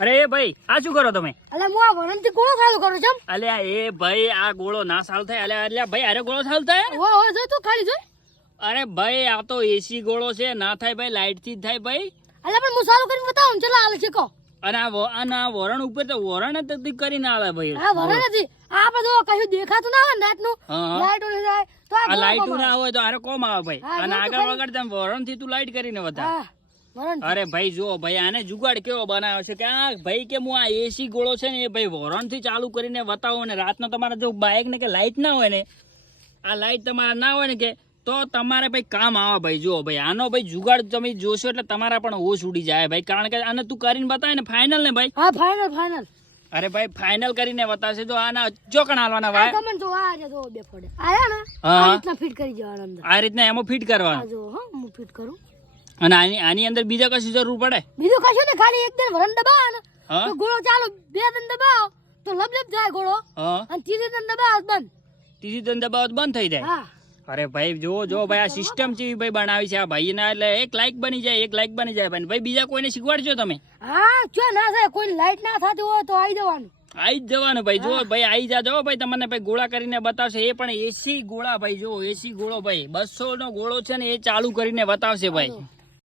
અરે એ ભાઈ આ શું કરો તમે? અલે હું આ વરણથી ગોળો ચાલુ કરું છું અલે એ ભાઈ આ ગોળો ના સાલ થાય. અલ્યા અલ્યા ભાઈ અરે ગોળો સાલ થાય? હો હો જો તું ખાલી જો. અરે ભાઈ આ તો એસી ગોળો છે ના થાય ભાઈ લાઈટથી જ થાય ભાઈ. અલે પણ હું ચાલુ કરીને બતાવું ચલો હાલે છે કહો. અને આ અને આ વરણ ઉપર તો વરણ જ નથી કરીને આવે ભાઈ. આ વરણ નથી. આ બધું કશું દેખાતું ના હોય નાટનું. લાઈટ ઉડી જાય તો આ લાઈટ ના હોય તો આરે કોમ આવે ભાઈ. અને આગળ વગર તમે વરણથી તું લાઈટ કરીને વરણ અરે ભાઈ જો ભાઈ આને જુગાડ કેવો બનાવ્યો છે કે આ ભાઈ કે હું આ એસી ગોળો છે ને એ ભાઈ વરણથી ચાલુ કરીને બતાવો ને રાતના તમારે જો બાઇક ને કે લાઇટ ના હોય ને આ લાઇટ તમારા ના હોય ને કે તો તમારે ભાઈ કામ આવે ભાઈ જો ભાઈ આનો ભાઈ જુગાડ તમે જોશો એટલે તમારા પણ હોશ ઉડી જાય ભાઈ કારણ કે આને તું કરીને બતાવે ને ફાઇનલ ને ભાઈ. હા ફાઇનલ ફાઇનલ અરે ભાઈ ફાઇનલ કરીને બતાવશે તો આના ચોકણ હાલવાના ભાઈ? તમને જો આ જે બે ફોડે. આયા ને? આ રીતના ફિટ કરી જવાનું અંદર. આ રીતના એમાં ફિટ કરવાનું. જો હા હું ફિટ કરું. અને આની આની અંદર બીજા કશું જરૂર પડે? બીજું કશું ને ખાલી એક દિન વરણ દબાવો ને તો ગોળો ચાલુ બે દિન દબાવો તો લબલબ જાય ગોળો. અને ત્રીજી દિન દબાવો બંધ. ત્રીજી દિન બાબત બંધ થઈ જાય? અરે ભાઈ જો જો ભાઈ આ સિસ્ટમ જેવી ભાઈ બનાવી છે. આ ભાઈ ના એટલે એક લાઈક બની જાય એક લાઈક બની જાય. ભાઈ ભાઈ બીજા કોઈને શીખવાડજો તમે. હા જો ના થાય કોઈ લાઈટ ના થતી હોય તો આવી જવાનું. આઈ જ જવાનું ભાઈ જો ભાઈ આઈ જાજો ભાઈ તમને ભાઈ ગોળા કરીને બતાવશે. એ પણ એસી ગોળા ભાઈ જો એસી ગોળો ભાઈ. બસો નો ગોળો છે ને એ ચાલુ કરીને બતાવશે ભાઈ.